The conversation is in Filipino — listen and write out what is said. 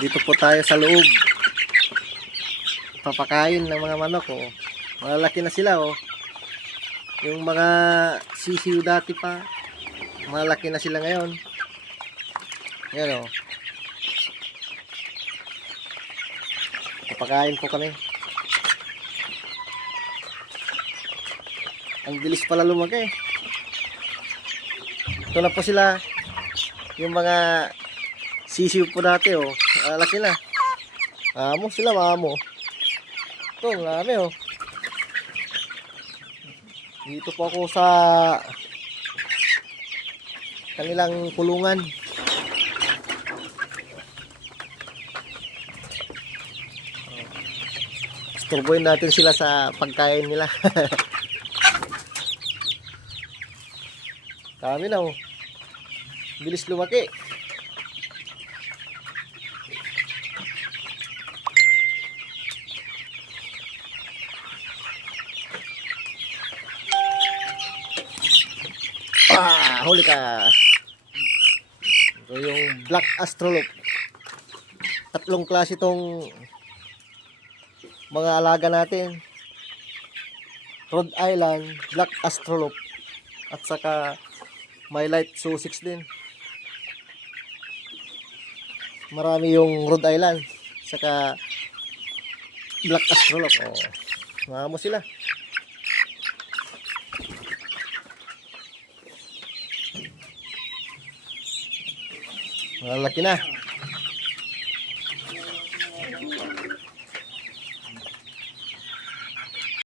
Dito po tayo sa loob. Papakain ng mga manok, oh. Malalaki na sila, oh. Yung mga sisiw dati pa, malaki na sila ngayon. Yan, oh. Papakain po kami. Ang bilis pala lumaki. Ito na po sila. Yung mga sisiw po dati, oh. Ah, laki na. Amo sila, amo. Ito, ang lami, oh. Dito po ako sa kanilang kulungan. Isturboyin natin sila sa pagkain nila. Dami na, oh. Bilis lumaki. Ah, huli ka. Ito yung Black Astrolop. Tatlong klase itong mga alaga natin. Rhode Island, Black Astrolop. At saka may light susix din. Marami yung Rhode Island. Saka Black Astrolop. Oh, mga mo sila. Malalaki na.